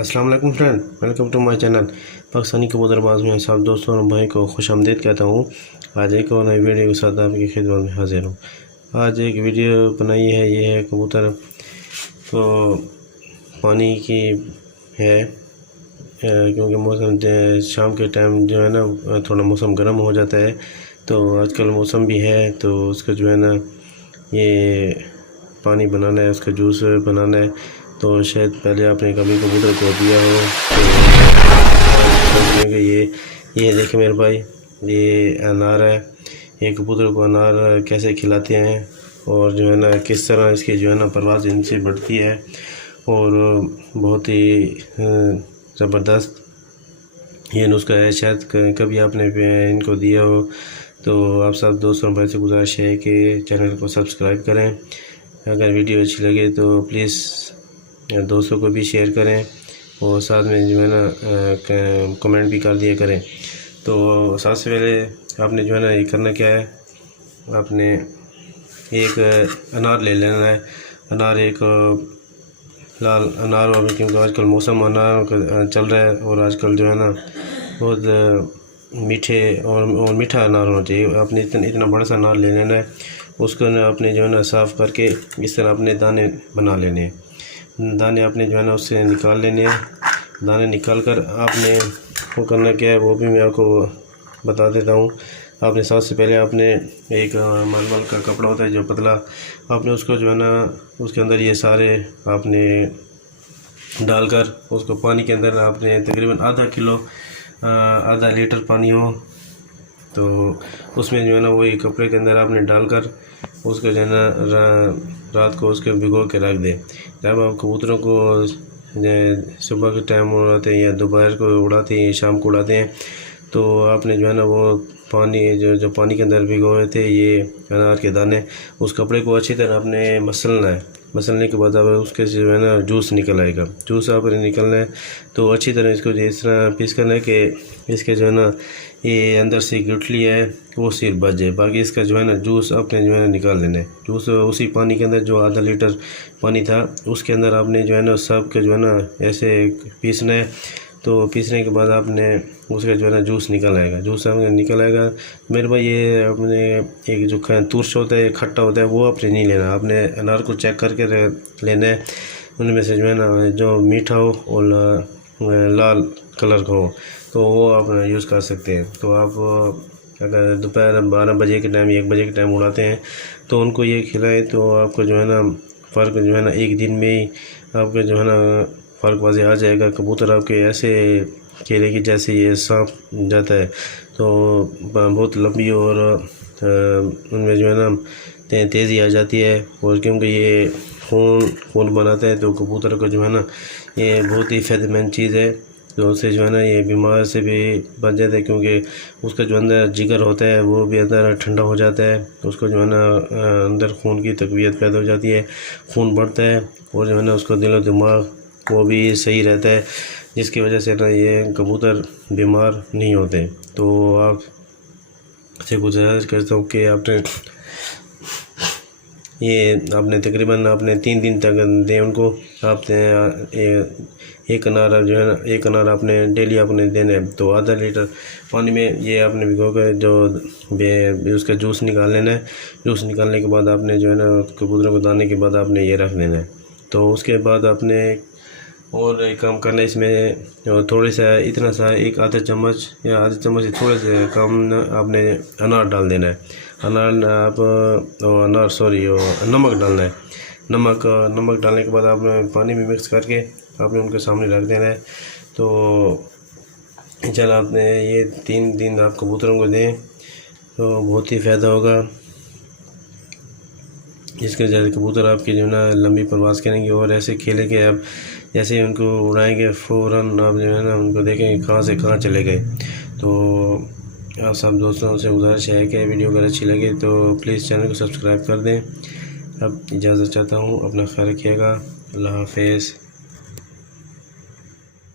अस्सलाम वालेकुम friend, welcome to my channel Pakistani कबूतरबाज में सब दोस्तों और भाई को खुशामदीद कहता हूँ। आज एक और नई वीडियो के साथ आपकी खिदमत में हाजिर हूँ। आज एक वीडियो बनाई है, ये है कबूतर तो पानी की है, क्योंकि मौसम शाम के टाइम जो है ना थोड़ा मौसम गर्म हो जाता है। तो आजकल मौसम भी है तो उसका जो है ना ये पानी बनाना है, उसका जूस बनाना है। तो शायद पहले आपने कभी कबूतर को दिया हो तो ये देखें मेरे भाई, ये अनार है। ये कबूतर को अनार कैसे खिलाते हैं और जो है ना किस तरह इसकी जो है ना परवाज़ इनसे बढ़ती है और बहुत ही ज़बरदस्त ये नुस्खा है। शायद कभी आपने इनको दिया हो तो आप सब दोस्तों भाई से गुजारिश है कि चैनल को सब्सक्राइब करें। अगर वीडियो अच्छी लगे तो प्लीज़ दोस्तों को भी शेयर करें और साथ में जो है ना कमेंट भी कर दिया करें। तो सबसे पहले आपने जो है ना ये करना क्या है, आपने एक अनार ले लेना है। अनार एक लाल अनार होगा, क्योंकि आजकल मौसम अनार का चल रहा है और आजकल जो है ना बहुत मीठे और मीठा अनार होना चाहिए। आपने इतना बड़ा सा अनार ले लेना है, उसको आपने जो है ना साफ़ करके इस तरह अपने दाने बना लेने हैं। दाने आपने जो है ना उससे निकाल लेने हैं। दाने निकाल कर आपने वो करना क्या है वो भी मैं आपको बता देता हूँ। आपने सबसे पहले आपने एक मलमल का कपड़ा होता है जो पतला, आपने उसको जो है ना उसके अंदर ये सारे आपने डालकर उसको पानी के अंदर आपने तकरीबन आधा लीटर पानी हो तो उसमें जो है ना वही कपड़े के अंदर आपने डालकर उसको जो है ना रात को उसके भिगो के रख दें। जब आप कबूतरों को सुबह के टाइम उड़ाते हैं या दोपहर को उड़ाते हैं, शाम को उड़ाते हैं, तो आपने जो है ना वो पानी जो पानी के अंदर भिगोए थे ये अनार के दाने, उस कपड़े को अच्छी तरह आपने मसलना है। मसलने के बाद अब उसके जो है ना जूस निकल आएगा। जूस आपने निकलना है तो अच्छी तरह इसको इस तरह पीस करना है कि इसके जो है ना ये अंदर से गुठली है वो सिर्फ बच जाए, बाकी इसका जो है ना जूस आपने जो है ना निकाल लेना है। जूस उसी पानी के अंदर जो आधा लीटर पानी था उसके अंदर आपने जो है ना सब के जो है ना ऐसे पीसना है। तो पीसने के बाद आपने उसका जो है ना जूस निकल आएगा। जूस आपने निकल आएगा मेरे भाई, ये आपने एक जो तुरश होता है खट्टा होता है वो आपने नहीं लेना। आपने अनार को चेक करके लेना है, उनमें से जो है ना जो मीठा हो और लाल कलर का हो तो वो आप यूज़ कर सकते हैं। तो आप अगर दोपहर 12 बजे के टाइम 1 बजे के टाइम उड़ाते हैं तो उनको ये खिलाएं तो आपको जो है ना फ़र्क जो है ना एक दिन में ही आपका जो है ना फ़र्क वाज़े आ जाएगा। कबूतर आपके ऐसे खेलेगी जैसे ये सांप जाता है, तो बहुत लंबी और उनमें जो है ना तेज़ी आ जाती है। और क्योंकि ये खून बनाता है तो कबूतर को जो है ना ये बहुत ही फ़ायदेमंद चीज़ है। तो उससे जो है ना ये बीमार से भी बच जाता है, क्योंकि उसका जो अंदर जिगर होता है वो भी अंदर ठंडा हो जाता है। तो उसको जो है ना अंदर खून की तकवीत पैदा हो जाती है, खून बढ़ता है और जो है ना उसका दिल और दिमाग वो भी सही रहता है, जिसकी वजह से ना ये कबूतर बीमार नहीं होते। तो आप से गुजारिश करता हूँ कि आपने तकरीबन आपने 3 दिन तक दें उनको। आपने एक अनार जो है ना एक अनार आपने डेली आपने देना है। तो आधा लीटर पानी में ये आपने भिगो कर जो उसका जूस निकाल लेना है। जूस निकालने के बाद आपने जो है ना कबूतरों को दाने के बाद आपने ये रख देना है। तो उसके बाद आपने और एक काम करना है, इसमें थोड़ी सा इतना सा एक आधा चम्मच या आधे चम्मच से थोड़े से कम आपने अनार डाल देना है। नमक डालना है। नमक डालने के बाद आपने पानी में मिक्स करके आपने उनके सामने रख देना है। तो चल आपने ये 3 दिन आप कबूतरों को दें तो बहुत ही फ़ायदा होगा, जिसके वजह कबूतर आपकी जो है ना लंबी परवाज़ करेंगे और ऐसे खेलेंगे। आप जैसे ही उनको उड़ाएंगे फ़ौरन आप जो है ना उनको देखेंगे कहाँ से कहाँ चले गए। तो आप सब दोस्तों से गुजारिश है कि वीडियो अगर अच्छी लगे तो प्लीज़ चैनल को सब्सक्राइब कर दें। अब इजाज़त चाहता हूँ, अपना ख्याल रखिएगा। अल्लाह हाफ़िज़।